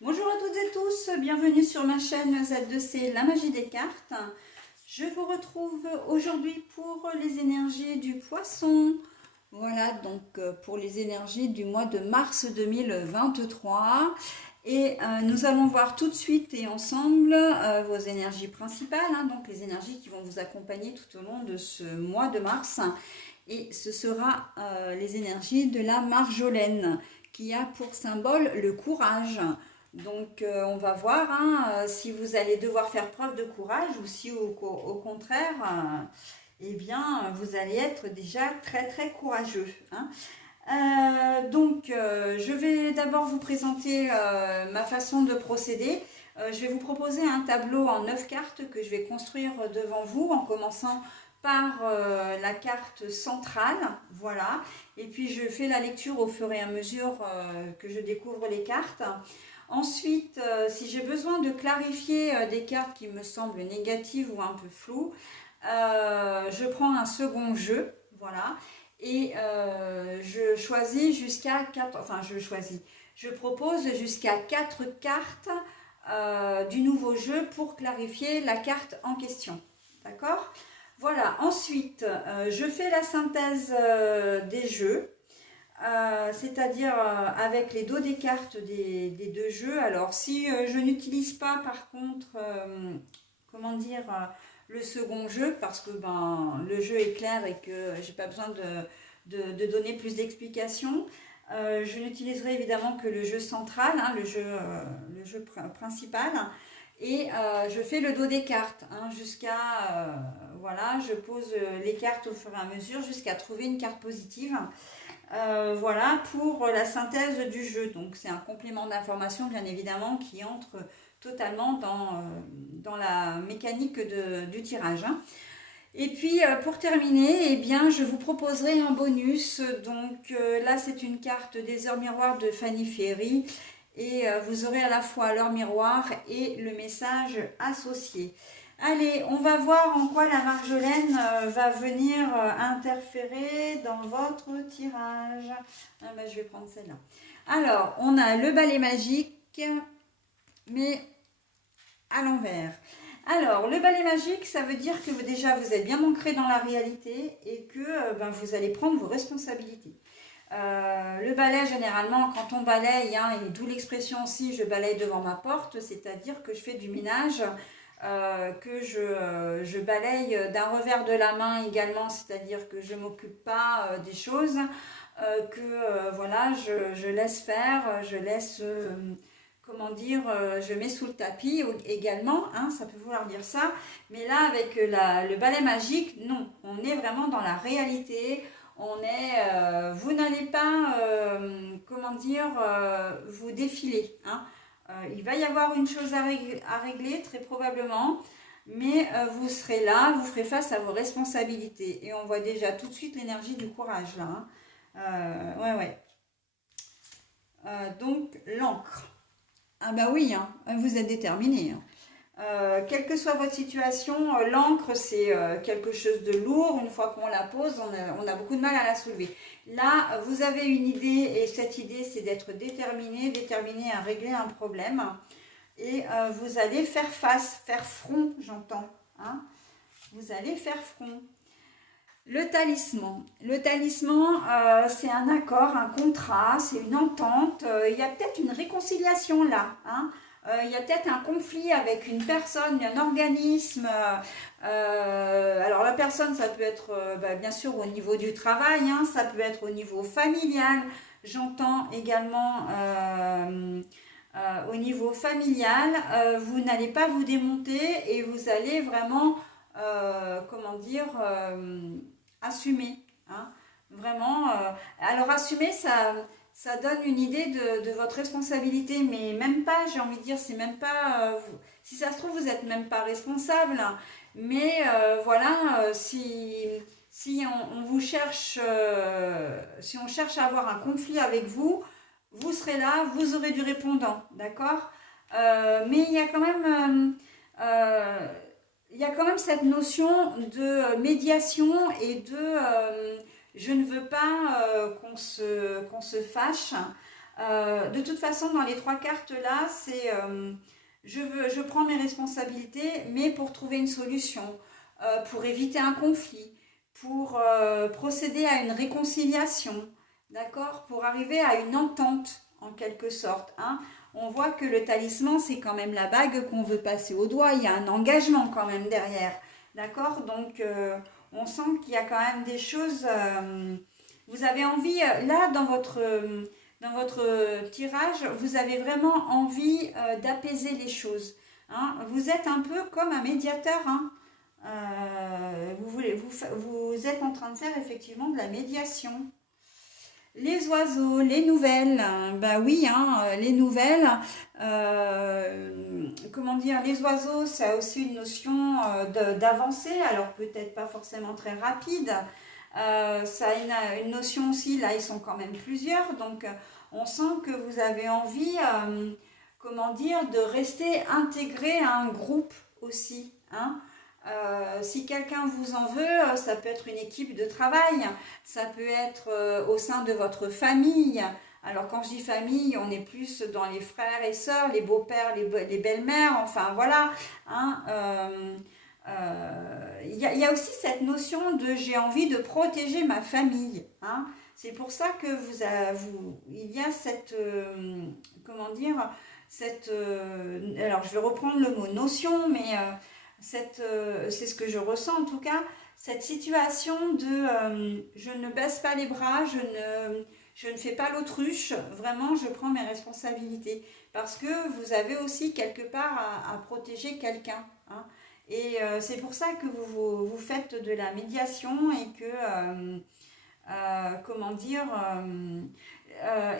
Bonjour à toutes et tous, bienvenue sur ma chaîne Z2C, la magie des cartes. Je vous retrouve aujourd'hui pour les énergies du poisson. Voilà, donc pour les énergies du mois de mars 2023. Et nous allons voir tout de suite et ensemble vos énergies principales, donc les énergies qui vont vous accompagner tout au long de ce mois de mars. Et ce sera les énergies de la Marjolaine, qui a pour symbole le courage. Donc on va voir si vous allez devoir faire preuve de courage ou si au contraire, eh bien, vous allez être déjà très très courageux. Je vais d'abord vous présenter ma façon de procéder. Je vais vous proposer un tableau en 9 cartes que je vais construire devant vous en commençant par la carte centrale, voilà, et puis je fais la lecture au fur et à mesure que je découvre les cartes. Ensuite, si j'ai besoin de clarifier des cartes qui me semblent négatives ou un peu floues, je prends un second jeu, voilà, et je choisis jusqu'à 4, enfin je propose jusqu'à 4 cartes du nouveau jeu pour clarifier la carte en question, d'accord? Voilà, ensuite, je fais la synthèse des jeux. C'est-à-dire avec les dos des cartes des deux jeux. Alors si je n'utilise pas par contre, comment dire, le second jeu, parce que le jeu est clair et que j'ai pas besoin de donner plus d'explications, je n'utiliserai évidemment que le jeu central, le jeu principal. Et je fais le dos des cartes voilà, je pose les cartes au fur et à mesure jusqu'à trouver une carte positive. Voilà pour la synthèse du jeu. Donc c'est un complément d'information bien évidemment qui entre totalement dans la mécanique du tirage. Et puis pour terminer, eh bien, je vous proposerai un bonus. Donc là c'est une carte des heures miroirs de Fanny Ferry et vous aurez à la fois l'heure miroir et le message associé. Allez, on va voir en quoi la Marjolaine va venir interférer dans votre tirage. Je vais prendre celle-là. Alors, on a le balai magique, mais à l'envers. Alors, le balai magique, ça veut dire que déjà, vous êtes bien ancré dans la réalité et que vous allez prendre vos responsabilités. Le balai, généralement, quand on balaye, et d'où l'expression aussi, je balaye devant ma porte, c'est-à-dire que je fais du ménage, que je balaye d'un revers de la main également, c'est-à-dire que je ne m'occupe pas des choses, voilà, je laisse faire, je laisse, comment dire, je mets sous le tapis également, ça peut vouloir dire ça, mais là avec le balai magique, non, on est vraiment dans la réalité. Vous n'allez pas, comment dire, vous défiler. Il va y avoir une chose à régler, très probablement, mais vous serez là, vous ferez face à vos responsabilités. Et on voit déjà tout de suite l'énergie du courage là. Ouais. Donc l'encre. Ah bah oui, vous êtes déterminé. Quelle que soit votre situation, l'encre c'est quelque chose de lourd. Une fois qu'on la pose, on a beaucoup de mal à la soulever. Là, vous avez une idée et cette idée c'est d'être déterminé à régler un problème. Et vous allez faire face, faire front, j'entends. Vous allez faire front. Le talisman. Le talisman, c'est un accord, un contrat, c'est une entente. Il y a peut-être une réconciliation là. Il y a peut-être un conflit avec une personne, un organisme. Alors la personne, ça peut être bien sûr au niveau du travail, ça peut être au niveau familial. J'entends également au niveau familial, vous n'allez pas vous démonter et vous allez vraiment, comment dire, assumer. Vraiment. Alors assumer, ça donne une idée de votre responsabilité, mais même pas, j'ai envie de dire, c'est même pas, si ça se trouve, vous n'êtes même pas responsable, mais voilà, si on vous cherche, si on cherche à avoir un conflit avec vous, vous serez là, vous aurez du répondant, d'accord. Mais il y a quand même cette notion de médiation et de je ne veux pas qu'on se fâche. De toute façon, dans les trois cartes là, c'est je prends mes responsabilités, mais pour trouver une solution, pour éviter un conflit, pour procéder à une réconciliation, d'accord, pour arriver à une entente en quelque sorte, hein. On voit que le talisman, c'est quand même la bague qu'on veut passer au doigt. Il y a un engagement quand même derrière, d'accord. Donc, on sent qu'il y a quand même des choses. Vous avez envie, là, dans votre tirage, vous avez vraiment envie d'apaiser les choses, hein. Vous êtes un peu comme un médiateur, hein. Vous êtes en train de faire effectivement de la médiation. Les oiseaux, les nouvelles, bah oui, hein, les nouvelles, comment dire, les oiseaux, ça a aussi une notion d'avancer, alors peut-être pas forcément très rapide. Ça a une notion aussi, là ils sont quand même plusieurs, donc on sent que vous avez envie, comment dire, de rester intégré à un groupe aussi, hein. Si quelqu'un vous en veut, ça peut être une équipe de travail, ça peut être au sein de votre famille. Alors quand je dis famille, on est plus dans les frères et sœurs, les beaux-pères, les belles-mères, enfin voilà, hein. Y a aussi cette notion de j'ai envie de protéger ma famille, hein. C'est pour ça que il y a cette, comment dire, cette, alors je vais reprendre le mot notion, mais c'est ce que je ressens en tout cas, cette situation de je ne baisse pas les bras, je ne fais pas l'autruche, vraiment je prends mes responsabilités. Parce que vous avez aussi quelque part à protéger quelqu'un, hein. Et c'est pour ça que vous faites de la médiation et que, comment dire,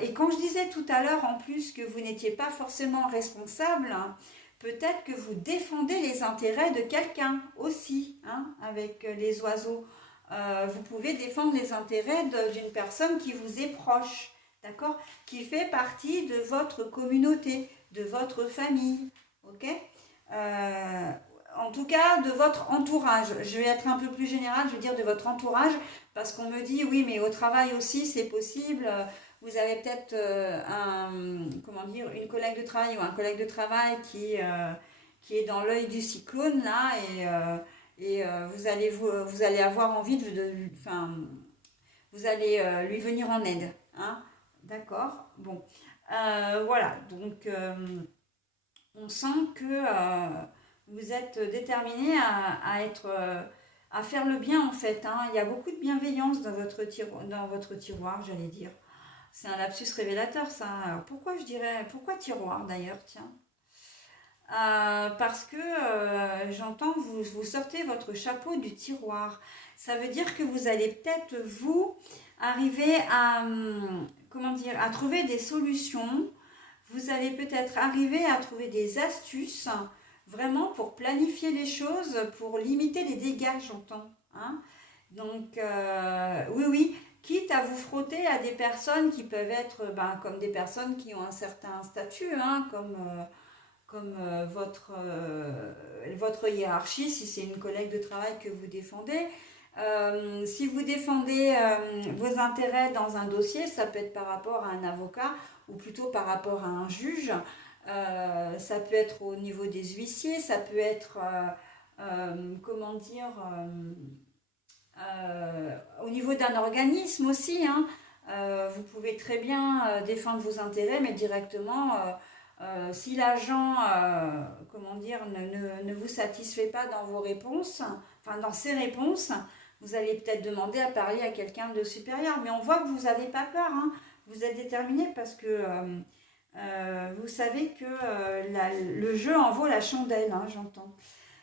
et quand je disais tout à l'heure en plus que vous n'étiez pas forcément responsable, hein, peut-être que vous défendez les intérêts de quelqu'un aussi, hein, avec les oiseaux. Vous pouvez défendre les intérêts d'une personne qui vous est proche, d'accord, qui fait partie de votre communauté, de votre famille, ok. Euh, En tout cas, de votre entourage. Je vais être un peu plus générale, je vais dire de votre entourage, parce qu'on me dit, oui, mais au travail aussi, c'est possible. Vous avez peut-être comment dire, une collègue de travail ou un collègue de travail qui est dans l'œil du cyclone, là, et vous allez avoir envie enfin, vous allez lui venir en aide, hein. D'accord. Bon. Voilà. Donc, on sent que vous êtes déterminé à faire le bien en fait, hein. Il y a beaucoup de bienveillance dans votre tiroir, j'allais dire. C'est un lapsus révélateur ça. Alors pourquoi tiroir d'ailleurs, tiens. Parce que j'entends vous sortez votre chapeau du tiroir. Ça veut dire que vous allez peut-être vous arriver à comment dire, à trouver des solutions. Vous allez peut-être arriver à trouver des astuces vraiment pour planifier les choses, pour limiter les dégâts, j'entends, hein. Donc, oui, oui, quitte à vous frotter à des personnes qui peuvent être comme des personnes qui ont un certain statut, hein, comme votre hiérarchie, si c'est une collègue de travail que vous défendez. Si vous défendez vos intérêts dans un dossier, ça peut être par rapport à un avocat ou plutôt par rapport à un juge. Ça peut être au niveau des huissiers, ça peut être, comment dire, au niveau d'un organisme aussi, hein. Vous pouvez très bien défendre vos intérêts, mais directement, si l'agent, comment dire, ne vous satisfait pas dans vos réponses, enfin dans ses réponses, vous allez peut-être demander à parler à quelqu'un de supérieur. Mais on voit que vous n'avez pas peur, hein. Vous êtes déterminé parce que vous savez que le jeu en vaut la chandelle, hein, j'entends.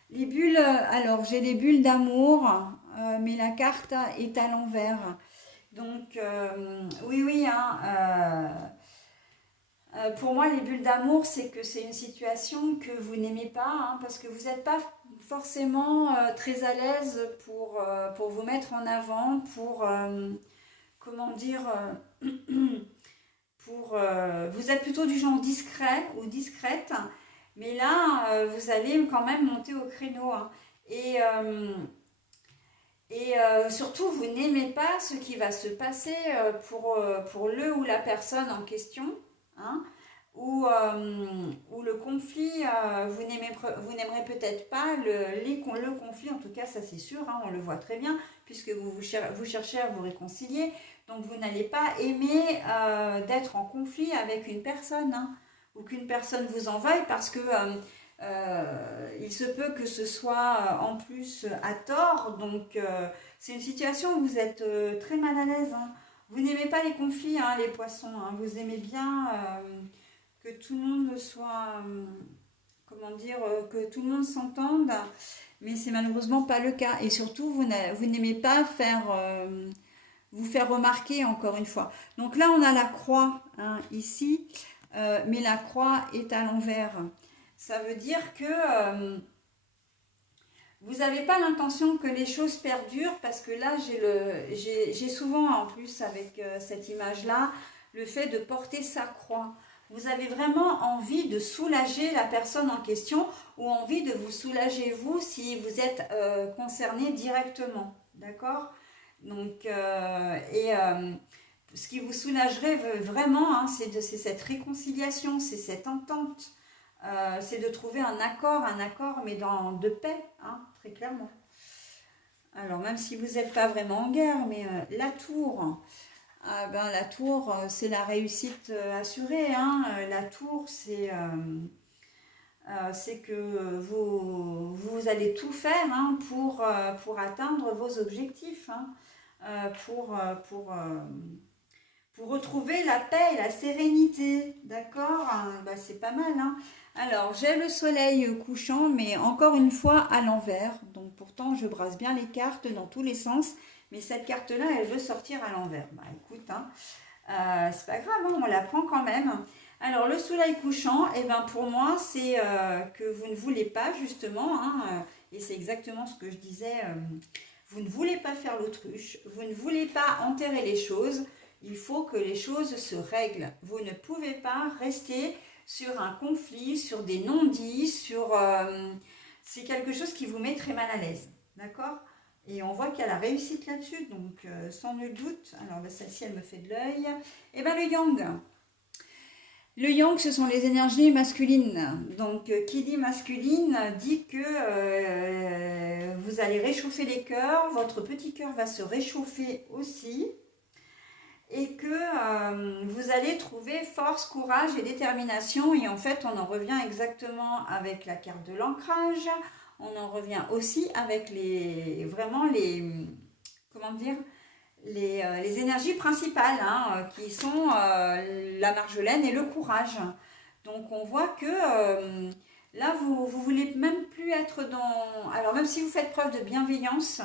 Les bulles, alors j'ai les bulles d'amour, mais la carte est à l'envers. Donc, oui, oui, hein, pour moi, les bulles d'amour, c'est que c'est une situation que vous n'aimez pas, hein, parce que vous n'êtes pas forcément très à l'aise pour vous mettre en avant, comment dire, vous êtes plutôt du genre discret ou discrète, mais là, vous allez quand même monter au créneau, hein. Et, surtout, vous n'aimez pas ce qui va se passer pour le ou la personne en question. hein, ou le conflit, vous n'aimerez peut-être pas le conflit, en tout cas ça c'est sûr, hein, on le voit très bien, puisque vous cherchez à vous réconcilier, donc vous n'allez pas aimer d'être en conflit avec une personne, hein, ou qu'une personne vous en veuille, parce que il se peut que ce soit en plus à tort, donc c'est une situation où vous êtes très mal à l'aise, hein. Vous n'aimez pas les conflits, hein, les poissons, hein, vous aimez bien que tout le monde soit, comment dire, que tout le monde s'entende, mais c'est malheureusement pas le cas. Et surtout, vous n'aimez pas vous faire remarquer encore une fois. Donc là, on a la croix, hein, ici, mais la croix est à l'envers. Ça veut dire que vous n'avez pas l'intention que les choses perdurent, parce que là, j'ai souvent, en plus, avec cette image-là, le fait de porter sa croix. Vous avez vraiment envie de soulager la personne en question, ou envie de vous soulager vous si vous êtes concerné directement. D'accord? Donc, ce qui vous soulagerait vraiment, hein, c'est cette réconciliation, c'est cette entente. C'est de trouver un accord, mais de paix, hein, très clairement. Alors, même si vous n'êtes pas vraiment en guerre, mais la tour, la tour, c'est la réussite assurée, hein. La tour, c'est que vous allez tout faire, hein, pour atteindre vos objectifs, hein, pour retrouver la paix et la sérénité, d'accord? C'est pas mal, hein? Alors, j'ai le soleil couchant, mais encore une fois à l'envers. Donc, pourtant, je brasse bien les cartes dans tous les sens, mais cette carte-là, elle veut sortir à l'envers. Bah, écoute, hein, c'est pas grave, hein, on la prend quand même. Alors, le soleil couchant, eh ben, pour moi, c'est que vous ne voulez pas, justement, hein, et c'est exactement ce que je disais, vous ne voulez pas faire l'autruche, vous ne voulez pas enterrer les choses. Il faut que les choses se règlent. Vous ne pouvez pas rester sur un conflit, sur des non-dits, c'est quelque chose qui vous met très mal à l'aise. D'accord? Et on voit qu'il y a la réussite là-dessus, donc sans nul doute. Alors celle-ci, elle me fait de l'œil. Et bien le yang. Le yang, ce sont les énergies masculines. Donc, qui dit masculine dit que vous allez réchauffer les cœurs, votre petit cœur va se réchauffer aussi, et que vous allez trouver force, courage et détermination. Et en fait, on en revient exactement avec la carte de l'ancrage. On en revient aussi avec comment dire, les énergies principales, hein, qui sont la marjolaine et le courage. Donc on voit que là, vous voulez même plus être dans... Alors même si vous faites preuve de bienveillance,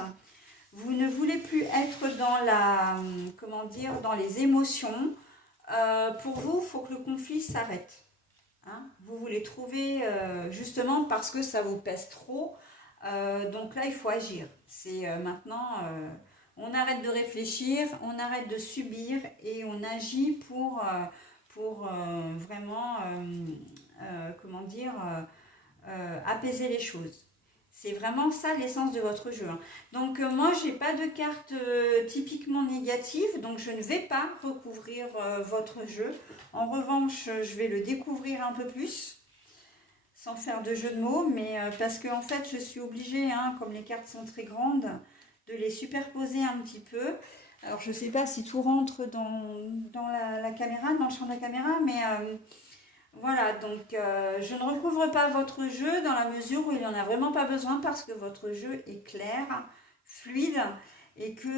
vous ne voulez plus être comment dire, dans les émotions. Pour vous, il faut que le conflit s'arrête. Hein, vous voulez trouver, justement parce que ça vous pèse trop. Donc là, il faut agir. C'est maintenant, on arrête de réfléchir, on arrête de subir et on agit pour vraiment, comment dire, apaiser les choses. C'est vraiment ça l'essence de votre jeu, hein. Donc moi, j'ai pas de carte typiquement négative, donc je ne vais pas recouvrir votre jeu. En revanche, je vais le découvrir un peu plus, sans faire de jeu de mots, mais parce que en fait, je suis obligée, hein, comme les cartes sont très grandes, de les superposer un petit peu. Alors, je sais pas si tout rentre dans la caméra, dans le champ de la caméra, mais voilà, donc je ne recouvre pas votre jeu dans la mesure où il n'y en a vraiment pas besoin, parce que votre jeu est clair, fluide, et que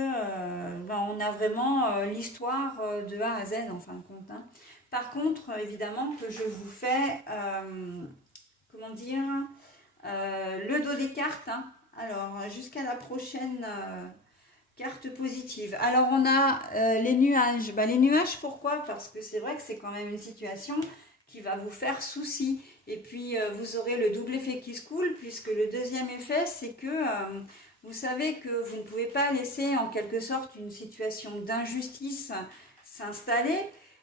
on a vraiment l'histoire de A à Z en fin de compte, hein. Par contre, évidemment que je vous fais, comment dire, le dos des cartes, hein. Alors, jusqu'à la prochaine carte positive. Alors, on a les nuages. Les nuages, pourquoi? Parce que c'est vrai que c'est quand même une situation qui va vous faire souci. Et puis, vous aurez le double effet qui se coule, puisque le deuxième effet, c'est que vous savez que vous ne pouvez pas laisser en quelque sorte une situation d'injustice s'installer,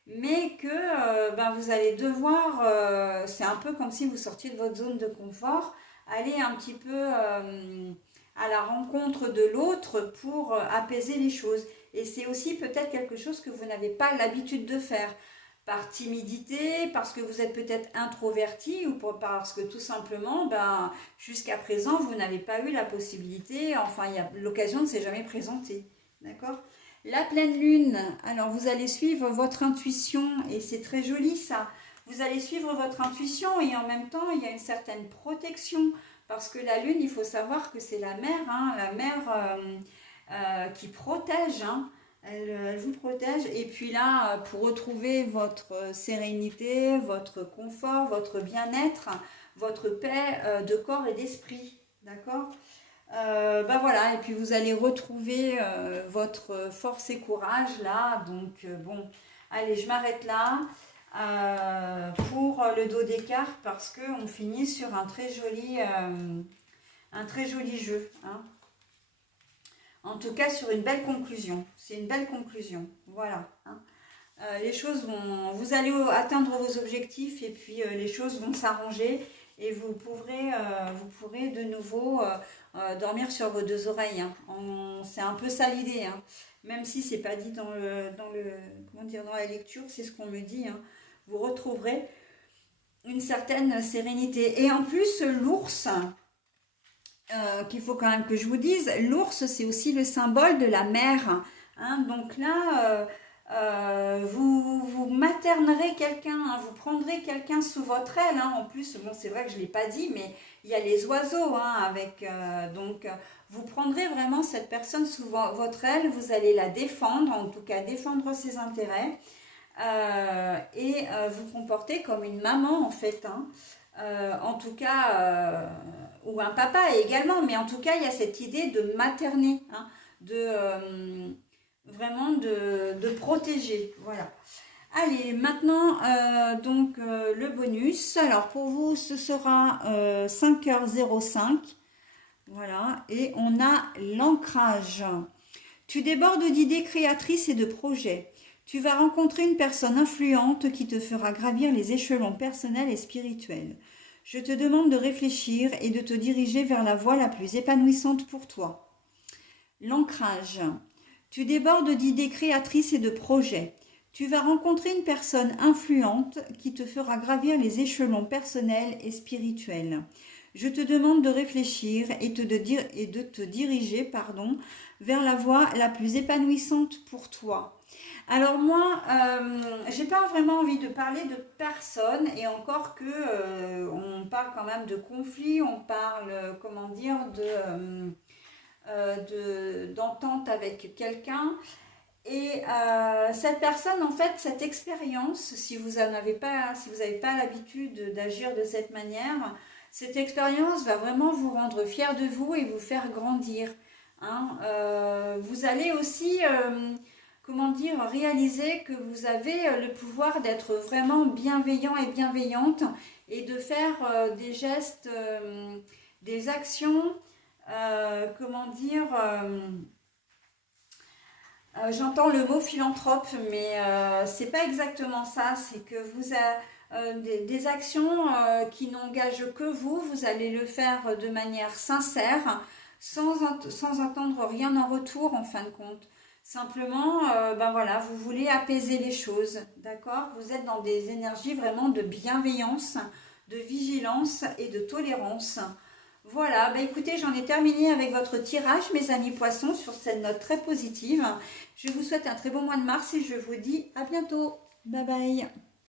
mais que vous allez devoir, c'est un peu comme si vous sortiez de votre zone de confort, aller un petit peu à la rencontre de l'autre pour apaiser les choses. Et c'est aussi peut-être quelque chose que vous n'avez pas l'habitude de faire, par timidité, parce que vous êtes peut-être introverti ou parce que tout simplement, ben, jusqu'à présent, vous n'avez pas eu la possibilité, enfin, l'occasion ne s'est jamais présentée. D'accord? La pleine lune, alors vous allez suivre votre intuition et c'est très joli ça. Vous allez suivre votre intuition et en même temps, il y a une certaine protection parce que la lune, il faut savoir que c'est la mère, hein, la mère qui protège, hein. Elle vous protège. Et puis là, pour retrouver votre sérénité, votre confort, votre bien-être, votre paix de corps et d'esprit. D'accord? Ben voilà, et puis vous allez retrouver votre force et courage là. Donc bon, allez, je m'arrête là pour le dos des cartes parce qu'on finit sur un très joli jeu. Hein. En tout cas, sur une belle conclusion. C'est une belle conclusion. Voilà. Hein. Les choses vont... Vous allez atteindre vos objectifs et puis les choses vont s'arranger et vous pourrez de nouveau dormir sur vos deux oreilles. Hein. C'est un peu ça l'idée. Hein. Même si c'est pas dit dans la lecture, c'est ce qu'on me dit. Hein. Vous retrouverez une certaine sérénité. Et en plus, l'ours... qu'il faut quand même que je vous dise, l'ours c'est aussi le symbole de la mère. Hein, donc là, vous maternerez quelqu'un, hein, vous prendrez quelqu'un sous votre aile. Hein. En plus, bon, c'est vrai que je ne l'ai pas dit, mais il y a les oiseaux. Hein, donc, vous prendrez vraiment cette personne sous votre aile, vous allez la défendre, en tout cas défendre ses intérêts. Et vous comporter comme une maman en fait. Hein. En tout cas, ou un papa également, mais en tout cas, il y a cette idée de materner, hein, vraiment de protéger. Voilà. Allez, maintenant, le bonus. Alors, pour vous, ce sera 5h05. Voilà. Et on a l'ancrage. Tu débordes d'idées créatrices et de projets. Tu vas rencontrer une personne influente qui te fera gravir les échelons personnels et spirituels. Je te demande de réfléchir et de te diriger vers la voie la plus épanouissante pour toi. L'ancrage. Tu débordes d'idées créatrices et de projets. Tu vas rencontrer une personne influente qui te fera gravir les échelons personnels et spirituels. Je te demande de réfléchir et de te diriger vers la voie la plus épanouissante pour toi. Alors moi, j'ai pas vraiment envie de parler de personne et encore que on parle quand même de conflit, on parle d'entente avec quelqu'un et cette personne en fait cette expérience, si vous n'avez pas l'habitude d'agir de cette manière, cette expérience va vraiment vous rendre fier de vous et vous faire grandir. Hein. Vous allez aussi réaliser que vous avez le pouvoir d'être vraiment bienveillant et bienveillante et de faire des gestes, des actions, j'entends le mot philanthrope, mais c'est pas exactement ça, c'est que vous avez des actions qui n'engagent que vous, vous allez le faire de manière sincère, sans attendre rien en retour en fin de compte. Simplement, vous voulez apaiser les choses, d'accord? Vous êtes dans des énergies vraiment de bienveillance, de vigilance et de tolérance. Voilà, écoutez, j'en ai terminé avec votre tirage, mes amis poissons, sur cette note très positive. Je vous souhaite un très bon mois de mars et je vous dis à bientôt. Bye bye.